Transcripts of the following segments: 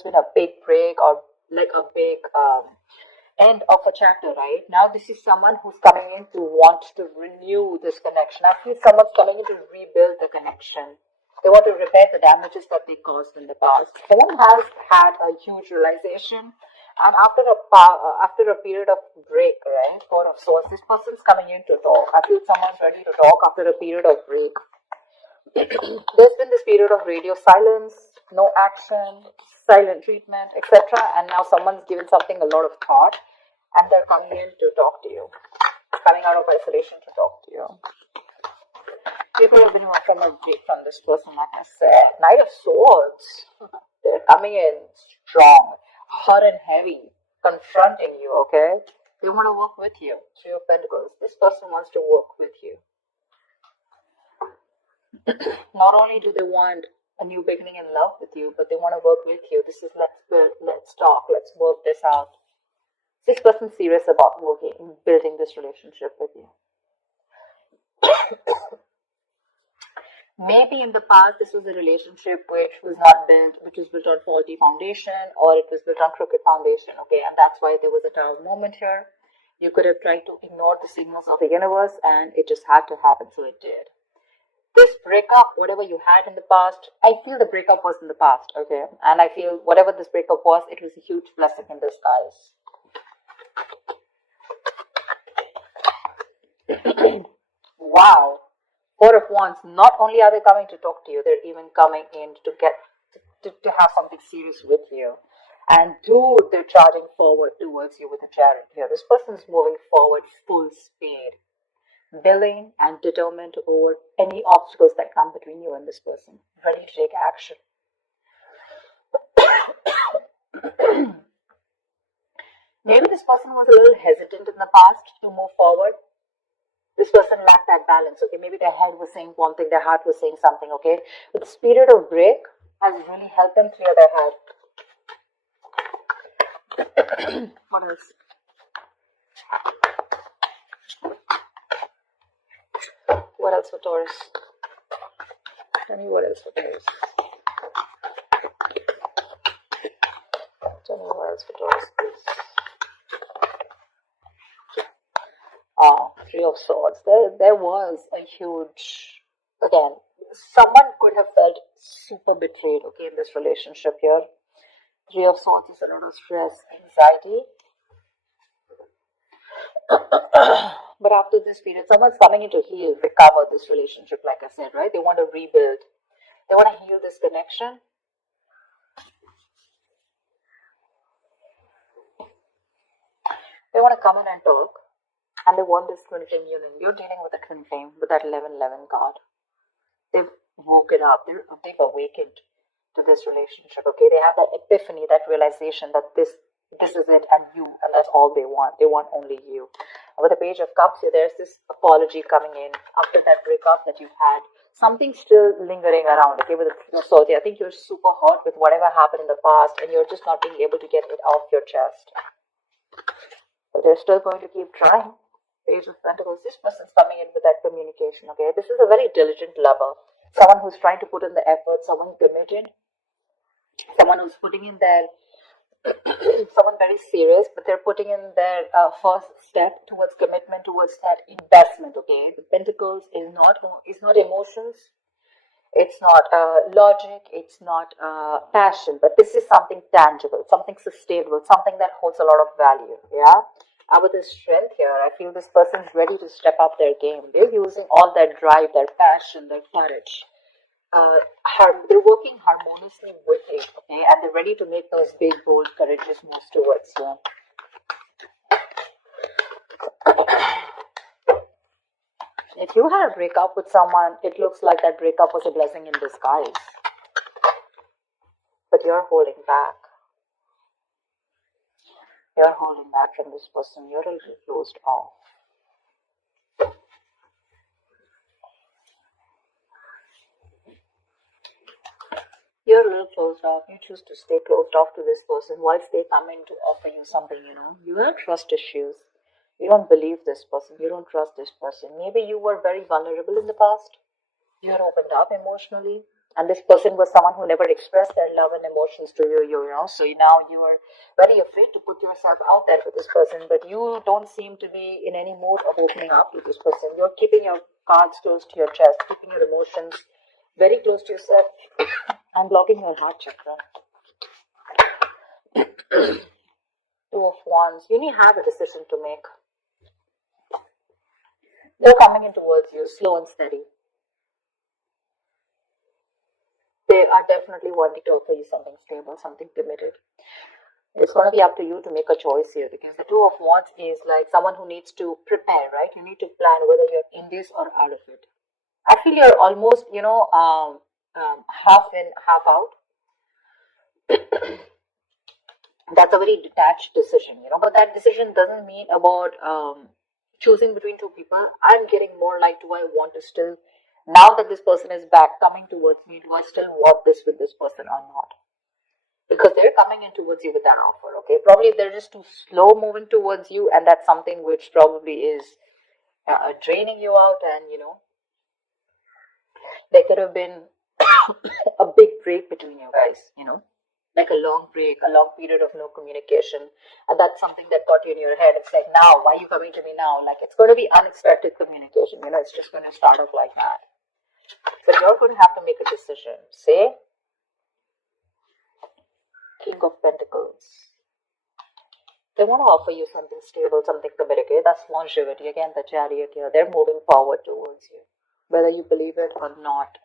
there's been a big break or like a big end of a chapter, right? Now this is someone who's coming in to want to renew this connection. I feel someone's coming in to rebuild the connection. They want to repair the damages that they caused in the past. Someone has had a huge realization, and after a period of break, right, Four of Swords, this person's coming in to talk. I feel someone's ready to talk after a period of break. There's been this period of radio silence, no action, silent treatment, etc. And now someone's given something a lot of thought, and they're coming in to talk to you, coming out of isolation to talk to you. People have been from a break from this person, like I said. Knight of Swords. They're coming in strong, hot and heavy, confronting you, okay? They want to work with you. Three of Pentacles. This person wants to work with you. Not only do they want a new beginning in love with you, but they want to work with you. This is let's build, let's talk, let's work this out. This person's serious about building this relationship with you. Maybe in the past this was a relationship which was built on faulty foundation, or it was built on crooked foundation, okay? And that's why there was a Tower moment here. You could have tried to ignore the signals of the universe, and it just had to happen, so it did. This breakup, whatever you had in the past, I feel the breakup was in the past, okay? And I feel whatever this breakup was, it was a huge blessing in disguise. Wow. Four of Wands, not only are they coming to talk to you, they're even coming in to have something serious with you. And dude, they're charging forward towards you with a chariot here. This person's moving forward full speed, willing and determined to over any obstacles that come between you and this person, ready to take action. Maybe this person was a little hesitant in the past to move forward. This person lacked that balance, okay? Maybe their head was saying one thing, their heart was saying something, okay? But this period of break has really helped them clear their head. What else? What else for Taurus? Tell me what else for Taurus. Tell me what else for Taurus, please. Three of Swords. There was a huge, again, someone could have felt super betrayed, okay, in this relationship here. Three of Swords is a lot of stress, anxiety. But after this period, someone's coming in to heal, recover this relationship, like I said, right? They want to rebuild. They want to heal this connection. They want to come in and talk. And they want this twin flame union. You're dealing with a twin flame with that 11-11 card. They've woken up. They've awakened to this relationship, okay? They have that epiphany, that realization that this is it, and that's all they want. They want only you. With the Page of Cups here, there's this apology coming in after that breakup that you've had. Something still lingering around, okay, with the Three of Swords. I think you're super hurt with whatever happened in the past, and you're just not being able to get it off your chest. But they're still going to keep trying. Page of Pentacles, this person's coming in with that communication, okay? This is a very diligent lover. Someone who's trying to put in the effort, someone committed, someone who's putting in their, someone very serious, but they're putting in their first step towards commitment, towards that investment, okay? The Pentacles is not emotions, it's not logic, it's not passion, but this is something tangible, something sustainable, something that holds a lot of value, yeah? With this strength here, I feel this person's ready to step up their game. They're using all their drive, their passion, their courage. They're working harmoniously with you, okay? And they're ready to make those big, bold, courageous moves towards you. If you had a breakup with someone, it looks like that breakup was a blessing in disguise. But you're holding back. You're holding back from this person. You're a little closed off. You're a little closed off. You choose to stay closed off to this person whilst they come in to offer you something, you know. You have trust issues. You don't believe this person. You don't trust this person. Maybe you were very vulnerable in the past. You're opened up emotionally. And this person was someone who never expressed their love and emotions to you, you know. So now you are very afraid to put yourself out there with this person, but you don't seem to be in any mood of opening up with this person. You're keeping your cards close to your chest, keeping your emotions very close to yourself, and blocking your heart chakra. Two of Wands. You need to have a decision to make. They're coming in towards you, slow and steady. They are definitely wanting to offer you something stable, something committed. It's going to be up to you to make a choice here, because the Two of Wands is like someone who needs to prepare, right? You need to plan whether you're in this or out of it. I feel you're almost, half in, half out. That's a very detached decision, but that decision doesn't mean about choosing between two people. I'm getting more like, do I want to still, now that this person is back coming towards me, do I still want this with this person or not? Because they're coming in towards you with that offer, okay? Probably they're just too slow moving towards you, and that's something which probably is draining you out, and there could have been a big break between you guys, like a long break, a long period of no communication, and that's something that got you in your head. It's like, now, why are you coming to me now? Like, it's going to be unexpected communication, it's just going to start off like that. But you're going to have to make a decision. Say, King of Pentacles. They want to offer you something stable, something committed. Okay? That's longevity. Again, the Chariot here. They're moving forward towards you, whether you believe it or not.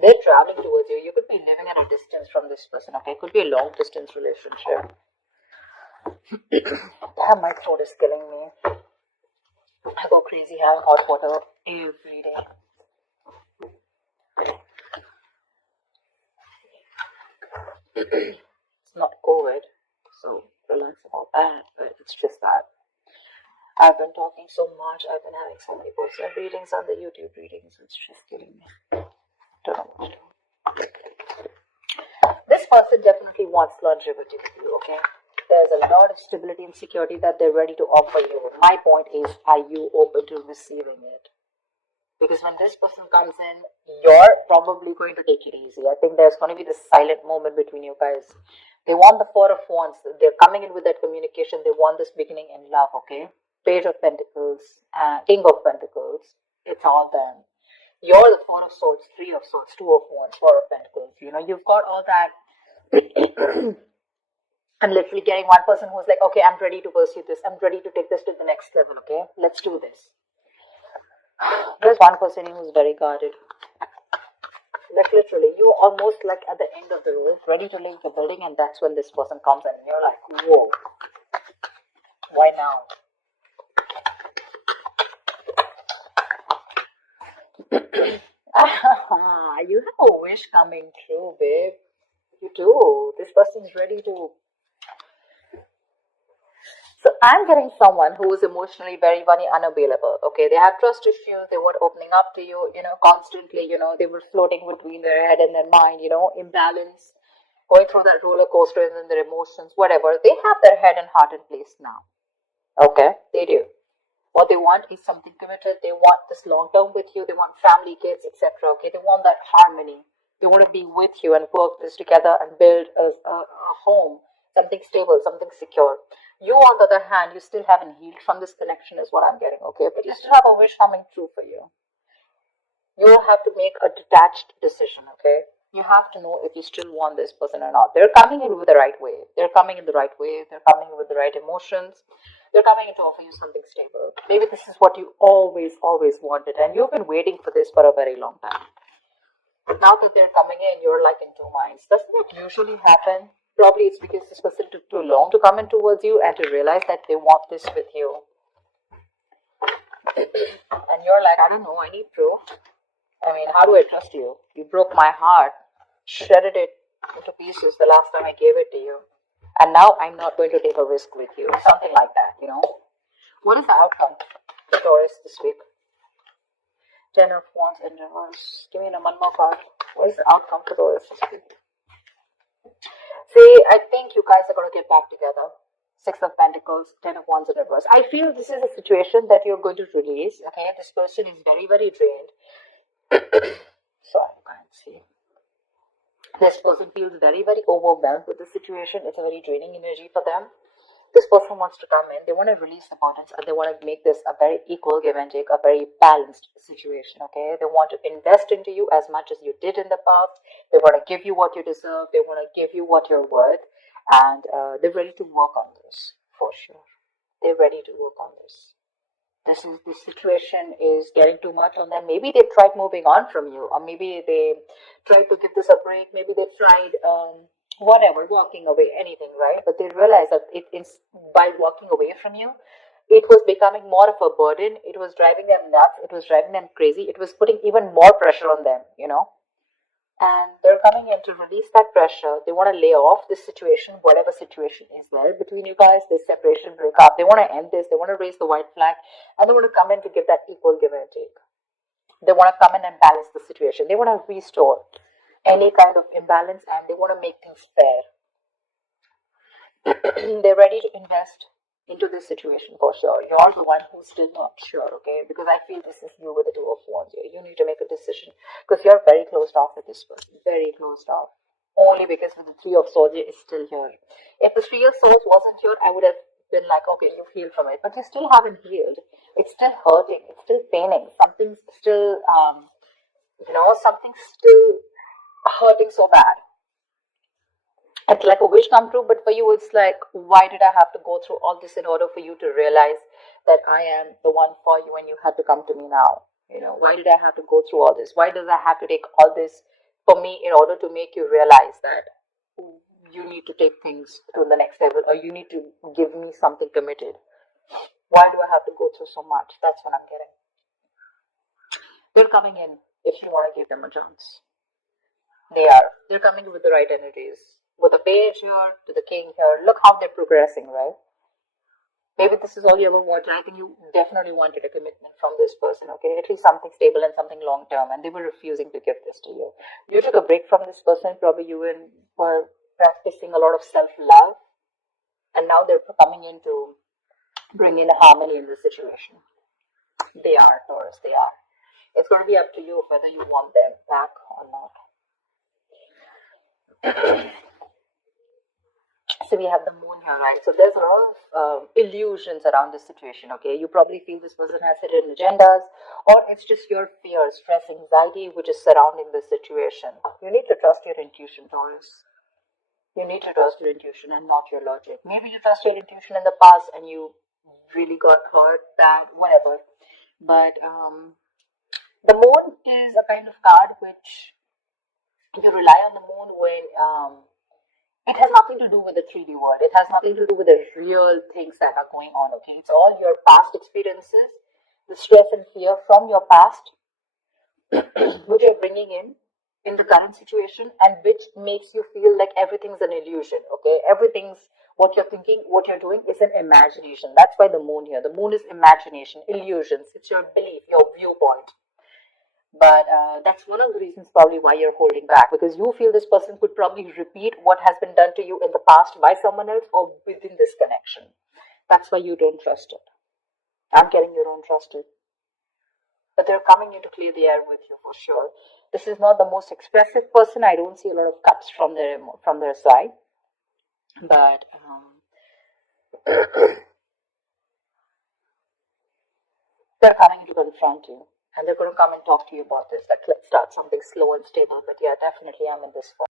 They're traveling towards you. You could be living at a distance from this person. Okay, it could be a long distance relationship. Damn, my throat is killing me. I go crazy having hot water every day. It's not COVID, so relax about that, but it's just that I've been talking so much. I've been having so many personal readings and the YouTube readings. It's just killing me. Don't know what to do. This person definitely wants longevity with you, okay? There's a lot of stability and security that they're ready to offer you. My point is, are you open to receiving it? Because when this person comes in, you're probably going to take it easy. I think there's going to be this silent moment between you guys. They want the Four of Wands. They're coming in with that communication. They want this beginning in love, okay? Page of Pentacles, King of Pentacles. It's all them. You're the Four of Swords, Three of Swords, Two of Wands, Four of Pentacles. You've got all that. I'm literally getting one person who's like, okay, I'm ready to pursue this. I'm ready to take this to the next level, okay? Let's do this. There's one person who's very guarded. Like literally, you're almost like at the end of the road, ready to leave the building, and that's when this person comes in and you're like, whoa, why now? You have a wish coming true, babe. You do. This person's ready to. So I'm getting someone who is emotionally very, very unavailable. Okay, they have trust issues. They weren't opening up to you, constantly. They were floating between their head and their mind. Imbalance, going through that roller coaster and then their emotions, whatever. They have their head and heart in place now. Okay, they do. What they want is something committed. They want this long term with you. They want family, kids, etc. Okay, they want that harmony. They want to be with you and work this together and build a home, something stable, something secure. You, on the other hand, you still haven't healed from this connection, is what I'm getting. Okay, but you still have a wish coming true for you. You have to make a detached decision. Okay, you have to know if you still want this person or not. They're coming in with the right way. They're coming in the right way. They're coming in with the right emotions. They're coming in to offer you something stable. Maybe this is what you always wanted, and you've been waiting for this for a very long time. But now that they're coming in, you're like in two minds. Doesn't it usually happen? Probably it's because this person took too long to come in towards you and to realize that they want this with you. And you're like, I don't know, I need proof. I mean, how do I trust you? You broke my heart, shredded it into pieces the last time I gave it to you. And now I'm not going to take a risk with you. Something like that, What is the outcome for Taurus this week? 10 of Wands in reverse. Give me one more card. What is the outcome for Taurus this week? See, I think you guys are going to get back together. 6 of Pentacles, 10 of Wands in reverse. I feel this is a situation that you're going to release. Okay, this person is very, very drained. Sorry, you can't see. This person feels very, very overwhelmed with the situation. It's a very draining energy for them. This person wants to come in, they want to release the burdens, and they want to make this a very equal give and take, a very balanced situation, okay? They want to invest into you as much as you did in the past. They want to give you what you deserve. They want to give you what you're worth. And they're ready to work on this, for sure. They're ready to work on this. This situation is getting too much on them. Maybe they tried moving on from you, or maybe they tried to give this a break. Maybe they tried whatever, walking away, anything, right? But they realized that by walking away from you, it was becoming more of a burden. It was driving them nuts. It was driving them crazy. It was putting even more pressure on them, And they're coming in to release that pressure. They want to lay off this situation, whatever situation is there between you guys, this separation, breakup. They want to end this. They want to raise the white flag, and they want to come in to give that equal give and take. They want to come in and balance the situation. They want to restore any kind of imbalance, and they want to make things fair. They're ready to invest into this situation for sure. You're the one who's still not sure, okay? Because I feel this is you with the Two of Wands here. You need to make a decision because you're very closed off with this person. Very closed off. Only because with the Three of Swords is still here. If the Three of Swords wasn't here, I would have been like, okay, you've healed from it. But you still haven't healed. It's still hurting. It's still paining. Something's still, something's still hurting so bad. It's like a wish come true, but for you it's like, why did I have to go through all this in order for you to realize that I am the one for you and you had to come to me now? Why did I have to go through all this? Why does I have to take all this for me in order to make you realize that you need to take things to the next level, or you need to give me something committed? Why do I have to go through so much? That's what I'm getting. They're coming in if you want to give them a chance. They're coming with the right energies. With the page here, to the king here. Look how they're progressing, right? Maybe this is all you ever wanted. I think you definitely wanted a commitment from this person, okay? At least something stable and something long term, and they were refusing to give this to you. You took a break from this person. Probably you were practicing a lot of self-love, and now they're coming in to bring in harmony in the situation. They are, Taurus, they are. It's going to be up to you whether you want them back or not. So we have the moon here, right? So there's a lot of illusions around this situation, okay? You probably feel this person has hidden agendas, or it's just your fear, stress, anxiety, which is surrounding this situation. You need to trust your intuition, Taurus. You need to trust your intuition and not your logic. Maybe you trust your intuition in the past and you really got hurt, bad, whatever. But the moon is a kind of card which you rely on the moon when it has nothing to do with the 3D world. It has nothing to do with the real things that are going on, okay? It's all your past experiences, the stress and fear from your past, which you're bringing in the current situation, and which makes you feel like everything's an illusion, okay? Everything's what you're thinking, what you're doing is an imagination. That's why the moon here. The moon is imagination, illusions. It's your belief, your viewpoint. But that's one of the reasons probably why you're holding back, because you feel this person could probably repeat what has been done to you in the past by someone else or within this connection. That's why you don't trust it. I'm getting you don't trust it. But they're coming in to clear the air with you for sure. This is not the most expressive person. I don't see a lot of cups from their side. But they're coming to confront you. And they're going to come and talk to you about this. Like, let's start something slow and stable. But yeah, definitely I'm in this one.